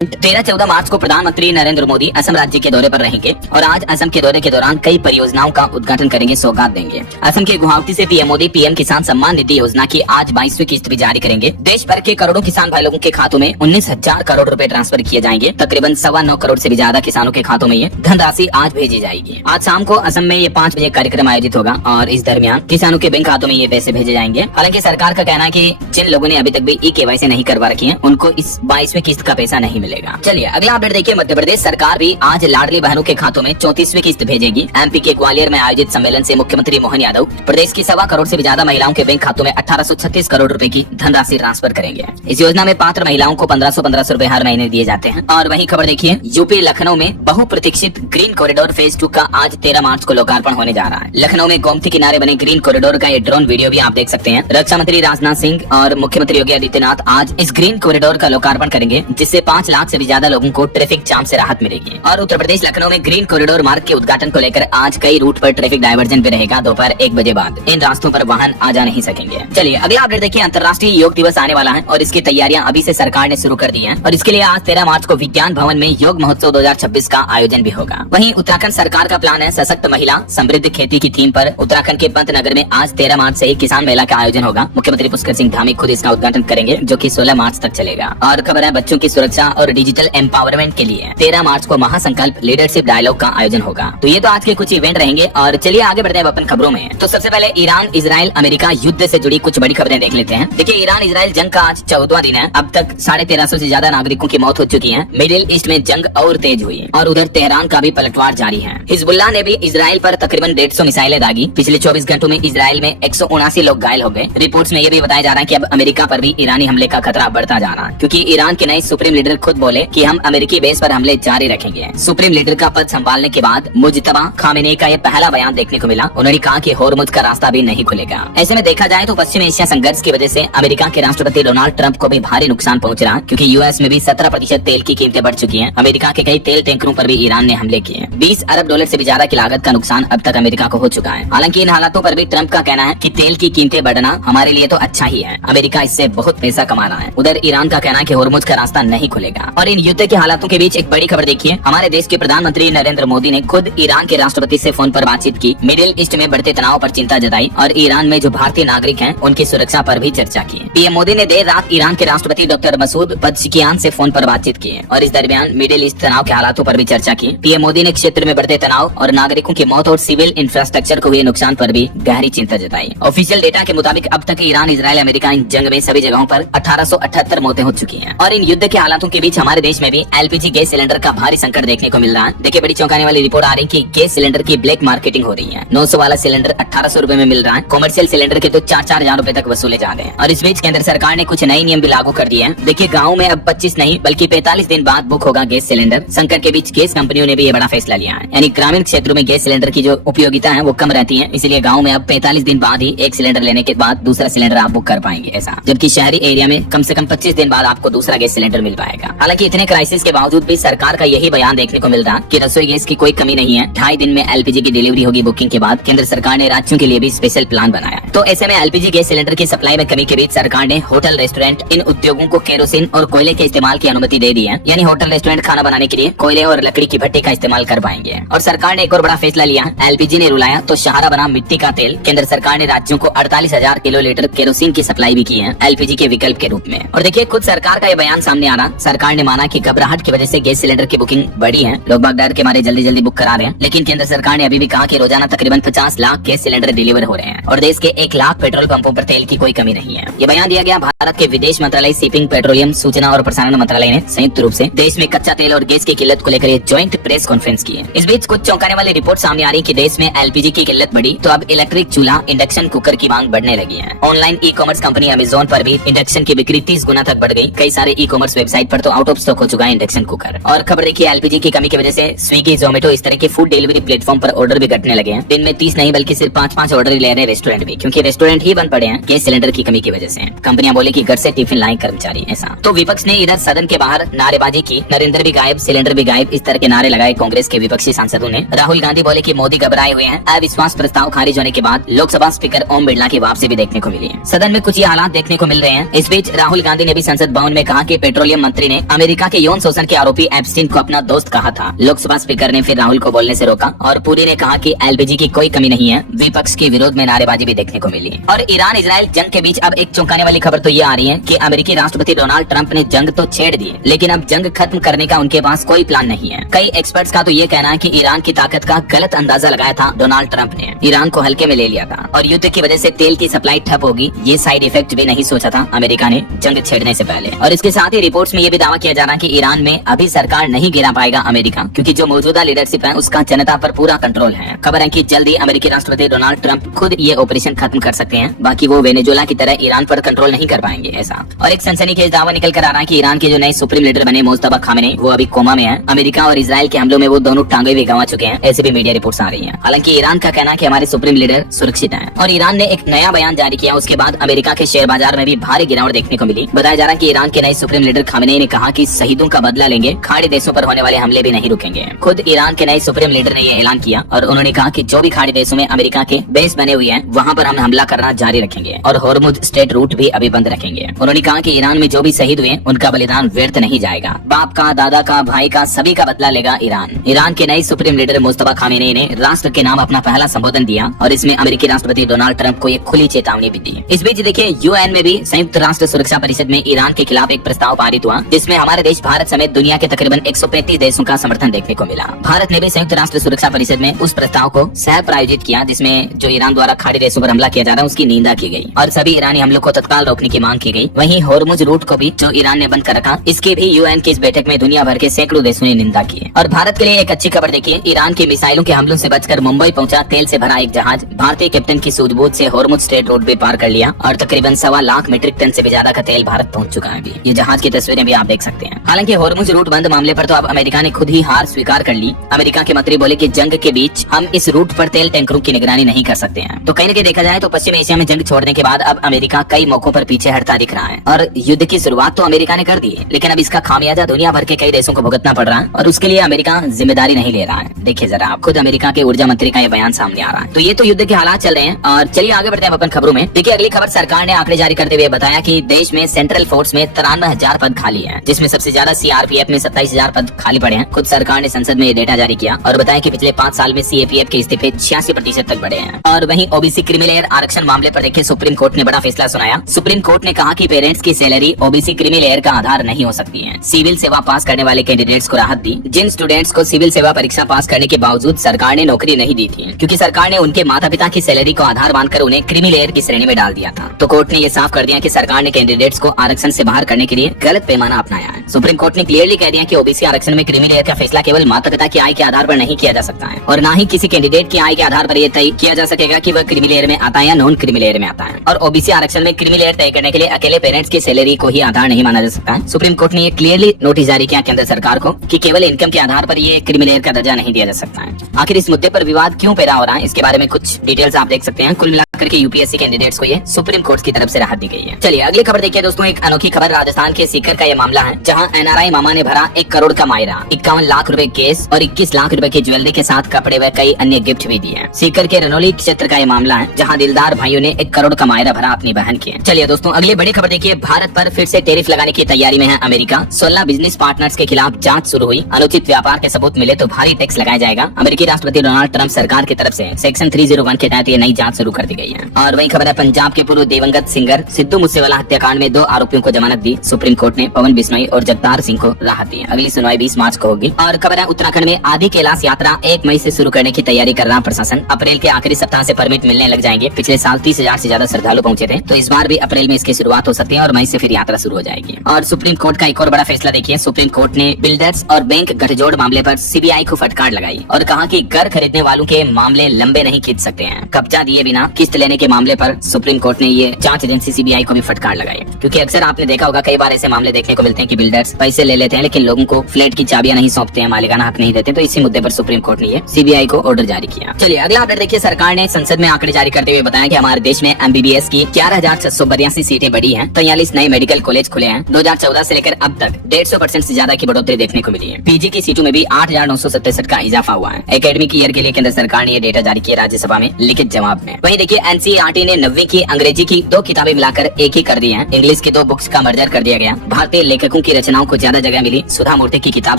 13-14 मार्च को प्रधानमंत्री नरेंद्र मोदी असम राज्य के दौरे पर रहेंगे और आज असम के दौरे के दौरान कई परियोजनाओं का उद्घाटन करेंगे, सौगात देंगे। असम के गुवाहाटी से पीएम मोदी पीएम किसान सम्मान निधि योजना की आज 22वीं किस्त भी जारी करेंगे। देश भर के करोड़ों किसान भाई लोगों के खातों में 19,000 करोड़ रुपए ट्रांसफर किए जाएंगे। तकरीबन 9.25 करोड़ से भी ज्यादा किसानों के खातों में ये धनराशि आज भेजी जाएगी। आज शाम को असम में ये 5 बजे कार्यक्रम आयोजित होगा और इस दरमियान किसानों के बैंक खातों में ये पैसे भेजे जाएंगे। हालांकि सरकार का कहना है कि जिन लोगों ने अभी तक भी ई-केवाईसी नहीं करवा रखी है उनको इस 22वीं किस्त का पैसा नहीं मिलेगा। चलिए अगला अपडेट देखिए। मध्य प्रदेश सरकार भी आज लाडली बहनों के खातों में 34वीं किस्त भेजेगी। एमपी के ग्वालियर में आयोजित सम्मेलन से मुख्यमंत्री मोहन यादव प्रदेश की 1.25 करोड़ से भी ज्यादा महिलाओं के बैंक खातों में 1836 करोड़ रुपए की धनराशि ट्रांसफर करेंगे। इस योजना में पात्र महिलाओं को 1500 रुपए हर महीने दिए जाते हैं। और वहीं खबर देखिए, यूपी लखनऊ में बहुप्रतीक्षित ग्रीन कॉरिडोर फेज 2 का आज 13 मार्च को लोकार्पण होने जा रहा है। लखनऊ में गोमती किनारे बने ग्रीन कॉरिडोर का ये ड्रोन वीडियो भी आप देख सकते हैं। रक्षा मंत्री राजनाथ सिंह और मुख्यमंत्री योगी आदित्यनाथ आज इस ग्रीन कॉरिडोर का लोकार्पण करेंगे, जिससे 5 लाख से भी ज्यादा लोगों को ट्रैफिक जाम से राहत मिलेगी। और उत्तर प्रदेश लखनऊ में ग्रीन कॉरिडोर मार्ग के उद्घाटन को लेकर आज कई रूट पर ट्रैफिक डायवर्जन भी रहेगा। दोपहर 1 बजे बाद इन रास्तों पर वाहन आ जा नहीं सकेंगे। चलिए अगला अपडेट देखिए। अंतर्राष्ट्रीय योग दिवस आने वाला है और इसकी तैयारियां अभी से सरकार ने शुरू कर दी हैं और इसके लिए आज 13 मार्च को विज्ञान भवन में योग महोत्सव 2026 का आयोजन भी होगा। वहीं उत्तराखंड सरकार का प्लान है सशक्त महिला समृद्ध खेती की थीम पर उत्तराखंड के पंतनगर में आज 13 मार्च से किसान मेला का आयोजन होगा। मुख्यमंत्री पुष्कर सिंह धामी खुद इसका उद्घाटन करेंगे, जो कि 16 मार्च तक चलेगा। और खबर है बच्चों की सुरक्षा और डिजिटल एम्पावरमेंट के लिए 13 मार्च को महासंकल्प लीडरशिप डायलॉग का आयोजन होगा। तो ये तो आज के कुछ इवेंट रहेंगे और चलिए आगे बढ़ते हैं अपन खबरों में। तो सबसे पहले ईरान इजराइल अमेरिका युद्ध से जुड़ी कुछ बड़ी खबरें देख लेते हैं। देखिए, ईरान इजराइल जंग का आज 14वां दिन है। अब तक 1350 से ज्यादा नागरिकों की मौत हो चुकी है। मिडिल ईस्ट में जंग और तेज हुई और उधर तेहरान का भी पलटवार जारी है। हिजबुल्लाह ने भी इजराइल पर तकरीबन 150 मिसाइलें दागी। पिछले 24 घंटों में इजराइल में 179 लोग घायल हो गए। रिपोर्ट्स में ये भी बताया जा रहा है कि अब अमेरिका पर भी ईरानी हमले का खतरा बढ़ता जा रहा है, क्योंकि ईरान के नए सुप्रीम लीडर खुद बोले कि हम अमेरिकी बेस पर हमले जारी रखेंगे। सुप्रीम लीडर का पद संभालने के बाद मुज्तबा खामेनेई का ये पहला बयान देखने को मिला। उन्होंने कहा कि होर्मुज का रास्ता भी नहीं खुलेगा। ऐसे में देखा जाए तो पश्चिम एशिया संघर्ष की वजह से अमेरिका के राष्ट्रपति डोनाल्ड ट्रंप को भी भारी नुकसान पहुंच रहा है, क्योंकि यूएस में भी 17% तेल की कीमतें बढ़ चुकी हैं। अमेरिका के कई तेल टैंकरों पर भी ईरान ने हमले किए। 20 अरब डॉलर से भी ज्यादा की लागत का नुकसान अब तक अमेरिका को हो चुका है। हालांकि इन हालातों पर भी ट्रंप का कहना है कि तेल की कीमतें बढ़ना हमारे लिए तो अच्छा ही है, अमेरिका इससे बहुत पैसा कमा रहा है। उधर ईरान का कहना है कि होर्मुज का रास्ता नहीं खुलेगा। और इन युद्ध के हालातों के बीच एक बड़ी खबर देखिए। हमारे देश के प्रधानमंत्री नरेंद्र मोदी ने खुद ईरान के राष्ट्रपति से फोन पर बातचीत की। मिडिल ईस्ट में बढ़ते तनाव पर चिंता जताई और ईरान में जो भारतीय नागरिक हैं उनकी सुरक्षा पर भी चर्चा की। पीएम मोदी ने देर रात ईरान के राष्ट्रपति डॉक्टर मसूद पज़ेश्कियान से फोन पर बातचीत की और इस दरमियान मिडिल ईस्ट तनाव के हालातों पर भी चर्चा की। पीएम मोदी ने क्षेत्र में बढ़ते तनाव और नागरिकों की मौत और सिविल इंफ्रास्ट्रक्चर को हुए नुकसान पर भी गहरी चिंता जताई। ऑफिशियल डेटा के मुताबिक अब तक ईरान इजराइल अमेरिका इन जंग में सभी जगहों पर 1878 मौतें हो चुकी हैं। और इन युद्ध के हालातों के बीच हमारे देश में भी एलपीजी गैस सिलेंडर का भारी संकट देखने को मिल रहा है। देखिए, बड़ी चौंकाने वाली रिपोर्ट आ रही है कि गैस सिलेंडर की ब्लैक मार्केटिंग हो रही है। 900 वाला सिलेंडर 1800 रुपए में मिल रहा है। कॉमर्शियल सिलेंडर के तो 4-4 हजार रुपए तक वसूले जा रहे हैं। और इस बीच केंद्र सरकार ने कुछ नए नियम भी लागू कर दिए हैं। देखिए, गाँव में अब 25 नहीं बल्कि 45 दिन बाद बुक होगा गैस सिलेंडर। संकट के बीच गैस कंपनियों ने भी ये बड़ा फैसला लिया है। यानी ग्रामीण क्षेत्रों में गैस सिलेंडर की जो उपयोगिता है वो कम रहती है, इसलिए गाँव में अब 45 दिन बाद ही एक सिलेंडर लेने के बाद दूसरा सिलेंडर आप बुक कर पाएंगे ऐसा। जबकि शहरी एरिया में कम से कम 25 दिन बाद आपको दूसरा गैस सिलेंडर मिल पाएगा। हालांकि इतने क्राइसिस के बावजूद भी सरकार का यही बयान देखने को मिल रहा कि रसोई गैस की कोई कमी नहीं है। 2.5 दिन में एलपीजी की डिलीवरी होगी। बुकिंग के बाद केंद्र सरकार ने राज्यों के लिए भी स्पेशल प्लान बनाया। तो ऐसे में एलपीजी गैस सिलेंडर की सप्लाई में कमी के बीच सरकार ने होटल रेस्टोरेंट इन उद्योगों को केरोसिन और कोयले के इस्तेमाल की अनुमति दे दी है। यानी होटल रेस्टोरेंट खाना बनाने के लिए कोयले और लकड़ी की भट्टी का इस्तेमाल कर पाएंगे। और सरकार ने एक और बड़ा फैसला लिया, एलपीजी ने रुलाया तो सहारा बना मिट्टी का तेल। केंद्र सरकार ने राज्यों को 48,000 किलोलीटर केरोसिन की सप्लाई भी की है एलपीजी के विकल्प के रूप में। और देखिए, खुद सरकार का ये बयान सामने आ रहा। सरकार ने माना कि घबराहट की वजह से गैस सिलेंडर की बुकिंग बढ़ी है, लोग बाग डर के मारे जल्दी जल्दी बुक करा रहे हैं। लेकिन केंद्र सरकार ने अभी भी कहा कि रोजाना तकरीबन 50 लाख गैस सिलेंडर डिलीवर हो रहे हैं और देश के 1 लाख पेट्रोल पंपों पर तेल की कोई कमी नहीं है। ये बयान दिया गया भारत के विदेश मंत्रालय, शिपिंग, पेट्रोलियम, सूचना और प्रसारण मंत्रालय ने संयुक्त रूप से देश में कच्चा तेल और गैस की किल्लत को लेकर ज्वाइंट प्रेस कॉन्फ्रेंस की है। इस बीच कुछ चौंकाने वाली रिपोर्ट सामने आ रही कि देश में एलपीजी की किल्लत बढ़ी तो अब इलेक्ट्रिक चूल्हा, इंडक्शन कुकर की मांग बढ़ने लगी है। Online e commerce company Amazon पर भी इंडक्शन की बिक्री 30 गुना तक बढ़ गई। कई सारे ई कॉमर्स वेबसाइट पर तो आउट ऑफ स्टॉक हो चुका है इंडक्शन कुकर। और खबर देखिए, एलपीजी की कमी की वजह से स्विगी, जोमेटो इस तरह के फूड डिलीवरी प्लेटफॉर्म पर ऑर्डर भी घटने लगे हैं। दिन में 30 नहीं बल्कि सिर्फ 5-5 ऑर्डर ले रहे हैं रेस्टोरेंट भी, क्योंकि रेस्टोरेंट ही बंद पड़े हैं गैस सिलेंडर की कमी की वजह से। कंपनियां बोले कि घर से टिफिन लाए कर्मचारी ऐसा। तो विपक्ष ने इधर सदन के बाहर नारेबाजी की। नरेंद्र भी गायब, सिलेंडर भी गायब, इस तरह के नारे लगाए कांग्रेस के विपक्षी सांसदों ने। राहुल गांधी बोले कि मोदी घबराए हुए हैं। अविश्वास प्रस्ताव खारिज होने के बाद लोकसभा स्पीकर ओम बिरला की वापसी भी देखने को मिली है। सदन में कुछ ये हालात देखने को मिल रहे हैं। इस बीच राहुल गांधी ने भी संसद भवन में कहा कि पेट्रोलियम मंत्री ने अमेरिका के यौन शोषण के आरोपी एप्स्टीन को अपना दोस्त कहा था। लोकसभा स्पीकर ने फिर राहुल को बोलने से रोका और पुरी ने कहा कि एलपीजी की कोई कमी नहीं है। विपक्ष के विरोध में नारेबाजी भी देखने को मिली। और ईरान इजराइल जंग के बीच अब एक चौंकाने वाली खबर तो ये आ रही है कि अमेरिकी राष्ट्रपति डोनाल्ड ट्रंप ने जंग तो छेड़ दी, लेकिन अब जंग खत्म करने का उनके पास कोई प्लान नहीं है। कई एक्सपर्ट्स का तो ये कहना है कि ईरान की ताकत का गलत अंदाजा लगाया था डोनाल्ड ट्रंप ने, ईरान को हल्के में ले लिया था और युद्ध की वजह से तेल की सप्लाई ठप होगी, ये साइड इफेक्ट भी नहीं सोचा था अमेरिका ने जंग छेड़ने से पहले। और इसके साथ ही रिपोर्ट्स में ये भी दावा किया जा रहा है कि ईरान में अभी सरकार नहीं गिरा पाएगा अमेरिका, क्योंकि जो मौजूदा लीडरशिप है उसका जनता पर पूरा कंट्रोल है। खबर है कि जल्दी अमेरिकी राष्ट्रपति डोनाल्ड ट्रंप खुद ये ऑपरेशन खत्म कर सकते हैं, बाकी वो वेनेजुएला की तरह ईरान पर कंट्रोल नहीं कर पाएंगे ऐसा। और एक सनसनीखेज दावा निकल कर आ रहा है कि ईरान के जो नए सुप्रीम लीडर बने मुस्तफा खामेनी वो अभी कोमा में है। अमेरिका और इजराइल के हमलों में वो दोनों टांगे भी गंवा चुके हैं, ऐसे भी मीडिया रिपोर्ट्स आ रही हैं। हालांकि ईरान का कहना है कि हमारे सुप्रीम लीडर सुरक्षित हैं। और ईरान ने एक नया बयान जारी किया, उसके बाद अमेरिका के शेयर बाजार में भी भारी गिरावट देखने को मिली। बताया जा रहा है कि ईरान के नए सुप्रीम लीडर खामेनी ने कहा कि शहीदों का बदला लेंगे, खाड़ी देशों पर होने वाले हमले भी नहीं रुकेंगे। खुद ईरान के नए सुप्रीम लीडर ने यह ऐलान किया और उन्होंने कहा कि जो भी खाड़ी देशों में अमेरिका के बेस बने हुए हैं वहाँ पर हम हमला करना जारी रखेंगे और होर्मुज स्ट्रेट रूट भी अभी बंद रखेंगे। उन्होंने कहा कि ईरान में जो भी शहीद हुए उनका बलिदान व्यर्थ नहीं जाएगा, बाप का, दादा का, भाई का, सभी का बदला लेगा ईरान। ईरान के नए सुप्रीम लीडर मुस्तफा खामेनी ने राष्ट्र के नाम अपना पहला संबोधन दिया और इसमें अमेरिकी राष्ट्रपति डोनाल्ड ट्रंप को एक खुली चेतावनी भी दी। इस बीच देखिए यूएन में भी संयुक्त राष्ट्र सुरक्षा परिषद में ईरान के खिलाफ एक प्रस्ताव पारित हुआ, जिसमें हमारे देश भारत समेत दुनिया के तकरीबन 135 देशों का समर्थन देखने को मिला। भारत ने भी संयुक्त राष्ट्र सुरक्षा परिषद में उस प्रस्ताव को सह प्रायोजित किया, जिसमें जो ईरान द्वारा खाड़ी देशों पर हमला किया जा रहा है उसकी निंदा की गई और सभी ईरानी हमलों को तत्काल रोकने की मांग की गई। वहीं होर्मुज रूट को भी जो ईरान ने बंद कर रखा, इसके भी यूएन की इस बैठक में दुनिया भर के सैकड़ों देशों ने निंदा की। और भारत के लिए एक अच्छी खबर देखिए, ईरान के मिसाइलों के हमलों से बचकर मुंबई पहुंचा तेल से भरा एक जहाज भारतीय कैप्टन की सूझबूझ से होर्मुज स्ट्रेट रोड भी पार कर लिया और तकरीबन 1.25 लाख मीट्रिक टन से भी ज्यादा का तेल भारत पहुंच चुका है। ये जहाज की तस्वीरें भी आप देख सकते हैं। हालांकि होर्मुज रूट बंद मामले पर तो अब अमेरिका ने खुद ही हार स्वीकार कर ली। अमेरिका के मंत्री बोले कि जंग के बीच हम इस रूट पर तेल टैंकरों की निगरानी नहीं कर सकते हैं। तो कहीं न कहीं देखा जाए तो पश्चिम एशिया में जंग छोड़ने के बाद अब अमेरिका कई मौकों पर पीछे हटता दिख रहा है और युद्ध की शुरुआत तो अमेरिका ने कर दी है, लेकिन अब इसका खामियाजा दुनिया भर के कई देशों को भुगतना पड़ रहा है और उसके लिए अमेरिका जिम्मेदारी नहीं ले रहा है। देखिए जरा, आप खुद अमेरिका के ऊर्जा मंत्री का ये बयान सामने आ रहा है। तो ये तो युद्ध के हालात चल रहे हैं और चलिए आगे बढ़ते हैं अपन खबरों में। देखिए अगली खबर, सरकार ने आंकड़े जारी करते हुए बताया कि देश में सेंट्रल फोर्स में 93,000 पद खाली है, जिसमें सबसे ज्यादा सीआरपीएफ में 27,000 पद खाली पड़े हैं। खुद सरकार ने संसद में ये डेटा जारी किया और बताया कि पिछले 5 साल में सीएपीएफ के इस्तीफे 86% तक बढ़े हैं। और वहीं ओबीसी क्रीमीलेयर आरक्षण मामले पर देखिए सुप्रीम कोर्ट ने बड़ा फैसला सुनाया। सुप्रीम कोर्ट ने कहा कि पेरेंट्स की सैलरी ओबीसी क्रीमीलेयर का आधार नहीं हो सकती है। सिविल सेवा पास करने वाले कैंडिडेट्स को राहत दी। जिन स्टूडेंट्स को सिविल सेवा परीक्षा पास करने के बावजूद सरकार ने नौकरी नहीं दी थी, क्योंकि सरकार ने उनके माता पिता की सैलरी को आधार मानकर उन्हें क्रीमीलेयर की श्रेणी में डाल दिया था। तो कोर्ट ने ये साफ कर दिया कि सरकार ने कैंडिडेट्स को आरक्षण से बाहर करने के लिए गलत पैमाना अपनाया है। सुप्रीम कोर्ट ने क्लियरली कह दिया कि ओबीसी आरक्षण में क्रीमीलेयर का फैसला केवल माता पिता की आय के आधार पर नहीं किया जा सकता है और न ही किसी कैंडिडेट की आय के आधार पर यह तय किया जा सकेगा कि वह क्रीमीलेयर में आता है या नॉन क्रीमीलेयर में आता है। और ओबीसी आरक्षण में क्रीमीलेयर तय करने के लिए अकेले पेरेंट्स की सैलरी को ही आधार नहीं माना जा सकता है। सुप्रीम कोर्ट ने ये क्लियरली नोटिस जारी किया केंद्र सरकार को कि केवल इनकम के आधार पर ये क्रीमीलेयर का दर्जा नहीं दिया जा सकता है। आखिर इस मुद्दे पर विवाद क्यों पैदा हो रहा है, इसके बारे में कुछ डिटेल्स आप देख सकते हैं। कुल मिलाकर के यूपीएससी कैंडिडेट्स को ये सुप्रीम कोर्ट की तरफ से राहत दी गई है। चलिए अगली खबर देखिए दोस्तों, एक अनोखी खबर राजस्थान के सीकर का ये मामला है, जहां एनआरआई मामा ने भरा 1 करोड़ का मायरा, 51 लाख रुपए केस और 21 लाख रुपए की ज्वेलरी के साथ कपड़े व कई अन्य गिफ्ट भी दिए। सीकर के रनोली क्षेत्र का ये मामला है, जहां दिलदार भाइयों ने 1 करोड़ का मायरा भरा अपनी बहन के। चलिए दोस्तों अगली बड़ी खबर देखिए, भारत पर फिर से टैरिफ लगाने की तैयारी में है अमेरिका। 16 बिजनेस पार्टनर्स के खिलाफ जांच शुरू हुई। अनुचित व्यापार के सबूत मिले तो भारी टैक्स लगाया जाएगा। अमेरिकी राष्ट्रपति डोनाल्ड ट्रंप सरकार की तरफ से सेक्शन 301 के तहत ये नई जांच शुरू कर दी गई है। और वही खबर है, पंजाब के पूर्व दिवंगत सिंगर सिद्धू मूसेवाला हत्याकांड में 2 आरोपियों को जमानत दी। सुप्रीम कोर्ट ने पवन बिश्नोई और जगतार सिंह को राहत दी। अगली सुनवाई 20 मार्च को होगी। और खबर है, उत्तराखंड में आदि कैलाश यात्रा 1 मई से शुरू करने की तैयारी कर रहा प्रशासन। अप्रैल के आखिरी सप्ताह से परमिट मिलने लग जाएंगे। पिछले साल 30,000 से ज्यादा श्रद्धालु पहुंचे थे, तो इस बार भी अप्रैल में इसकी शुरुआत हो सकती है और मई से फिर यात्रा शुरू हो जाएगी। और सुप्रीम कोर्ट का एक और बड़ा फैसला देखिए, सुप्रीम कोर्ट ने बिल्डर्स और बैंक गठजोड़ मामले पर सीबीआई को फटकार लगाई और कहा कि घर खरीदने वालों के मामले लंबे नहीं खींच सकते हैं। कब्जा दिए बिना किस्त लेने के मामले पर सुप्रीम कोर्ट ने ये जांच एजेंसी सीबीआई को भी फटकार लगाई, क्योंकि अक्सर आपने देखा होगा कई बार ऐसे मामले देखने को मिलते हैं कि बिल्डर्स पैसे ले लेते हैं लेकिन लोगों को फ्लैट की चाबियां नहीं सौंपते हैं, मालिकाना हक नहीं देते। तो इसी मुद्दे पर सुप्रीम कोर्ट ने ये सीबीआई को ऑर्डर जारी किया। चलिए अगला अपडेट देखिए, सरकार ने संसद में आंकड़े जारी करते हुए बताया कि हमारे देश में एमबीबीएस की 11,682 सीटें बढ़ी हैं। 43 नए मेडिकल कॉलेज खुले हैं। 2014 से लेकर अब तक 150% से ज्यादा की बढ़ोतरी देखने को मिली है। पीजी की सीटों में भी 8,967 का इजाफा हुआ है। एकेडमिक ईयर के लिए केंद्र सरकार ने ये डेटा जारी किया राज्यसभा में लिखित जवाब में। वहीं देखिए एनसीईआरटी ने 9वीं की अंग्रेजी की 2 किताबें मिलाकर एक ही कर दी है। इंग्लिश की 2 बुक्स का मर्जर कर दिया गया। भारतीय लेखकों की रचनाओं को ज्यादा जगह मिली। सुधा मूर्ति की किताब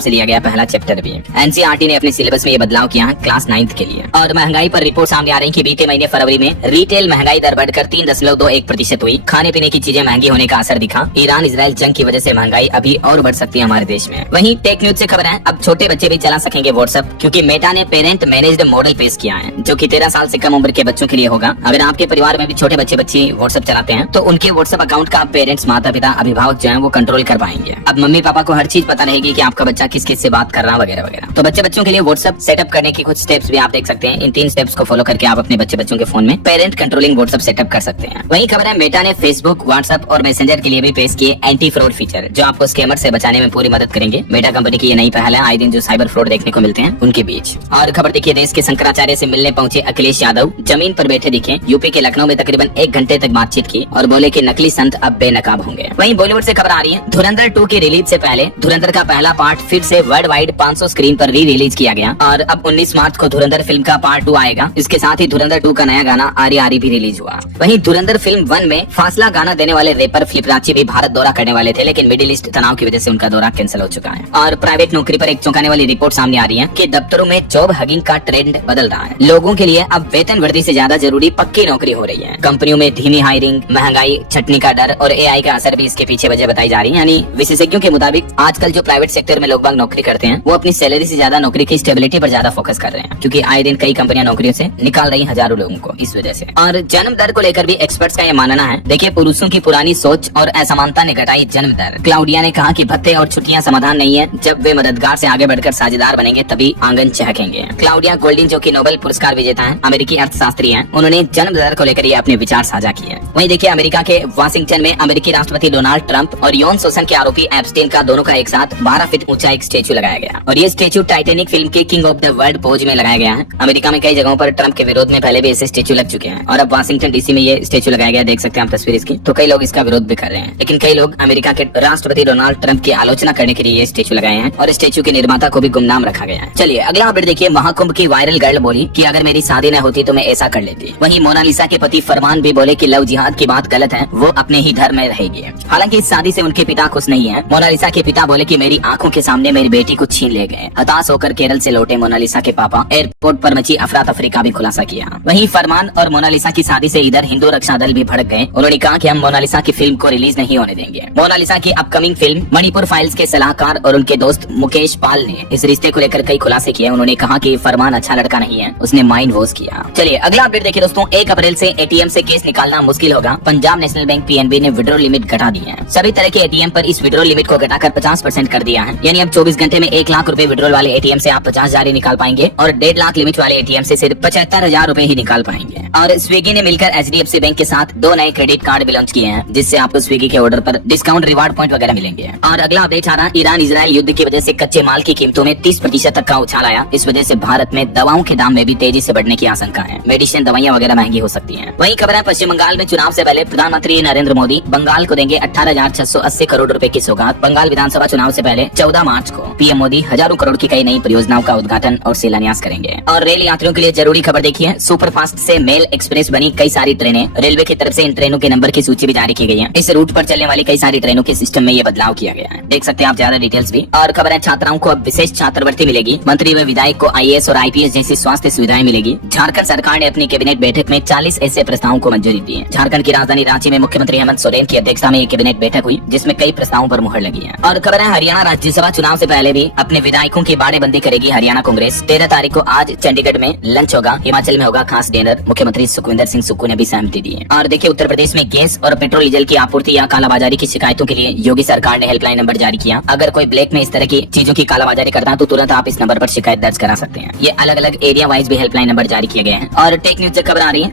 से लिया गया पहला चैप्टर भी। एनसीईआरटी ने अपने सिलेबस में ये बदलाव किया है क्लास 9th के लिए। और महंगाई पर रिपोर्ट सामने आ रही कि बीते महीने फरवरी में रिटेल महंगाई दर बढ़कर 3.21% हुई। खाने पीने की चीजें महंगी होने का असर दिखा। ईरान इजराइल जंग की वजह से महंगाई अभी और बढ़ सकती है हमारे देश में। वहीं टेक न्यूज से खबर है अब छोटे बच्चे भी चला सकेंगे व्हाट्सएप, क्योंकि मेटा ने पेरेंट मैनेज्ड मॉडल पेश किया है, जो कि 13 साल से कम उम्र के बच्चों के लिए होगा। अगर आपके परिवार में भी छोटे बच्चे व्हाट्सएप चलाते हैं तो उनके व्हाट्सएप अकाउंट का पेरेंट्स, माता पिता, अभिभावक जो है वो कंट्रोल कर पाएंगे। अब मम्मी पापा को हर चीज पता रहेगी कि आपका बच्चा किस किस से बात कर रहा है वगैरह वगैरह। तो बच्चों के लिए व्हाट्सएप सेटअप करने की कुछ स्टेप्स भी आप देख सकते हैं। इन 3 स्टेप्स को फॉलो करके आप अपने बच्चों के फोन में पेरेंट कंट्रोलिंग व्हाट्सएप सेटअप कर सकते हैं। वहीं खबर है मेटा ने फेसबुक, व्हाट्सएप और मैसेंजर के लिए भी पेश किए एंटी फ्रॉड फीचर, जो आपको स्कैमर से बचाने में पूरी मदद करेंगे। मेटा कंपनी की ये नई पहल है। आए दिन जो साइबर फ्रॉड देखने को मिलते हैं उनके बीच। और खबर देखिए, देश के शंकराचार्य से मिलने पहुंचे अखिलेश यादव जमीन पर बैठे दिखे। यूपी के लखनऊ में तकरीबन 1 घंटे तक बातचीत की और बोले कि नकली संत अब बेनकाब होंगे। वहीं बॉलीवुड से खबर आ रही है, धुरंधर 2 की रिलीज से पहले धुरंधर का पहला पार्ट फिर से वर्ल्ड वाइड 500 स्क्रीन पर रिलीज किया गया और अब 19 मार्च को धुरंधर फिल्म का पार्ट 2 आएगा। इसके साथ ही धुरंधर 2 का नया गाना आरी आरी भी रिलीज हुआ। वहीं धुरंधर फिल्म 1 में फासला गाना देने वाले रैपर फ्लिपराची भी भारत दौरा करने वाले थे, लेकिन मिडिल ईस्ट तनाव की वजह से उनका दौरा कैंसिल हो चुका है। और प्राइवेट नौकरी पर एक चौंकाने वाली रिपोर्ट सामने आ रही है कि दफ्तरों में जॉब हगिंग का ट्रेंड बदल रहा है। लोगों के लिए अब वेतन वृद्धि से ज्यादा जरूरी पक्की नौकरी हो रही है। कंपनियों में धीमी हायरिंग, महंगाई, छटनी का डर और एआई का असर भी इसके पीछे वजह बताई जा रही है। यानी विशेषज्ञों के मुताबिक आजकल जो प्राइवेट सेक्टर में लोग बाग नौकरी करते हैं वो अपनी सैलरी से ज्यादा नौकरी की स्टेबिलिटी पर ज्यादा फोकस कर रहे हैं, क्योंकि आए दिन कई कंपनियां नौकरियों से निकाल रही हजारों लोगों को इस वजह से। और जन्म दर को लेकर भी एक्सपर्ट्स का ये मानना है। देखिए, पुरुषों की पुरानी सोच और असमानता ने घटाई जन्म दर। क्लाउडिया ने कहा कि भत्ते और छुट्टियां समाधान नहीं है, जब वे मददगार से आगे बढ़कर साझेदार बनेंगे तभी आंगन चहकेंगे। क्लाउडिया गोल्डिन, जो कि नोबेल पुरस्कार विजेता हैं, अमेरिकी अर्थशास्त्री हैं, उन्होंने जन्म दर को लेकर ये अपने विचार साझा किए। वहीं देखिए, अमेरिका के वाशिंगटन में अमेरिकी राष्ट्रपति डोनाल्ड ट्रंप और यौन शोषण के आरोपी एप्स्टीन का दोनों का एक साथ 12 फीट ऊंचा एक स्टेचू लगाया गया और ये स्टेचू टाइटैनिक फिल्म के king of the world pose में लगाया गया है। अमेरिका में कई जगहों पर ट्रंप के विरोध में पहले भी ऐसे स्टेचू लग चुके हैं और अब वाशिंगटन डीसी में ये स्टेचू लगाया गया। देख सकते हैं आप तस्वीर इसकी। तो कई लोग इसका विरोध भी कर रहे हैं, लेकिन कई लोग अमेरिका के राष्ट्रपति डोनाल्ड ट्रंप की आलोचना करने के लिए ये स्टेचू लगाए हैं और स्टेचू के निर्माता को भी गुमनाम रखा गया है। चलिए अगला अपडेट देखिए। महाकुंभ की वायरल गर्ल बोली कि अगर मेरी शादी न होती तो मैं ऐसा कर लेती। वहीं मोनालिसा के पति फरमान भी बोले कि लव जिहाद की बात गलत है, वो अपने ही धर्म में रहेगी। हालांकि इस शादी से उनके पिता खुश नहीं है। मोनालिसा के पिता बोले कि मेरी आंखों के सामने मेरी बेटी को छीन ले गए। हताश होकर केरल से लौटे मोनालिसा के पापा एयरपोर्ट पर मची अफरा तफरी का भी खुलासा किया। वहीं फरमान और मोनालिसा की शादी से इधर हिंदू रक्षा दल भी भड़क गए। उन्होंने कहा कि हम मोनालिसा की फिल्म को रिलीज नहीं होने देंगे। मोनालिसा की अपकमिंग फिल्म मणिपुर फाइल्स के सलाहकार और उनके दोस्त मुकेश पाल ने इस रिश्ते को लेकर कई खुलासे किए। उन्होंने कहा कि फरमान अच्छा लड़का नहीं है, उसने माइंड वॉश किया। चलिए अगला अपडेट देखिए दोस्तों। 1 अप्रैल से एटीएम से कैश निकालना मुश्किल होगा। पंजाब नेशनल बैंक पीएनबी ने विड्रॉ लिमिट घटा दी है। सभी तरह के एटीएम पर इस विड्रॉ लिमिट को घटाकर 50% कर दिया है। यानी अब 24 घंटे में 1 लाख रुपए विड्रॉल वाले एटीएम से आप 50,000 ही निकाल पाएंगे और 1.5 लाख लिमिट वाले एटीएम से सिर्फ 75,000 रुपए ही निकाल पाएंगे। और स्विगी ने मिलकर एचडीएफसी बैंक के साथ 2 नए क्रेडिट कार्ड भी लॉन्च किए हैं, जिससे आपको स्विगी के ऑर्डर पर डिस्काउंट, रिवार्ड पॉइंट वगैरह मिलेंगे। और अगला अपडेट आ रहा, ईरान इजराइल युद्ध की वजह से कच्चे माल की कीमतों में 30% तक का उछाल आया। इस वजह से भारत में दवाओं के दाम में भी तेजी से बढ़ने की आशंका है। मेडिसिन, दवाइयां वगैरह महंगी हो सकती हैं। वहीं खबर है, पश्चिम बंगाल में चुनाव से पहले प्रधानमंत्री नरेंद्र मोदी बंगाल को देंगे 18,680 करोड़ रुपए की सौगात। बंगाल विधानसभा चुनाव से पहले 14 मार्च को पीएम मोदी हजारों करोड़ की कई नई परियोजनाओं का उद्घाटन और शिलान्यास करेंगे। और रेल यात्रियों के लिए जरूरी खबर देखिए, सुपर फास्ट से मेल एक्सप्रेस बनी कई सारी ट्रेनें। रेलवे की तरफ से इन ट्रेनों के नंबर की सूची भी जारी की गई है। इस रूट पर चलने वाली कई सारी ट्रेनों के सिस्टम में ये बदलाव किया गया है। देख सकते हैं आप ज्यादा डिटेल्स भी। और खबर है, छात्राओं को अब विशेष छात्रवृत्ति मिलेगी। मंत्री व विधायक को आईएएस और आईपीएस जैसी स्वास्थ्य सुविधाएं मिलेगी। झारखंड सरकार ने अपनी कैबिनेट बैठक में 40 ऐसे प्रस्तावों को मंजूरी दी है। झारखंड की राजधानी रांची में मुख्यमंत्री हेमंत सोरेन की अध्यक्षता में एक कैबिनेट बैठक हुई, जिसमें कई प्रस्तावों पर मुहर लगी है। और खबर है, हरियाणा राज्यसभा चुनाव से पहले भी अपने विधायकों की बाड़ेबंदी करेगी हरियाणा कांग्रेस। 13 तारीख को आज चंडीगढ़ में लंच होगा, हिमाचल में होगा खास डिनर। मुख्यमंत्री सुखविंदर सिंह सुक्खू ने भी सहमति दी है। और देखिए, उत्तर प्रदेश में गैस और पेट्रोल डीजल की आपूर्ति या कालाबाजारी की शिकायतों के लिए योगी सरकार ने हेल्पलाइन नंबर जारी किया। अगर कोई ब्लैक में इस तरह की चीजों की कालाबाजारी करता है तो तुरंत आप इस नंबर पर शिकायत दर्ज करा सकते हैं। ये अलग अलग एरिया वाइज भी हेल्पलाइन नंबर जारी किए गए हैं। और टेक न्यूज से खबर आ रही है,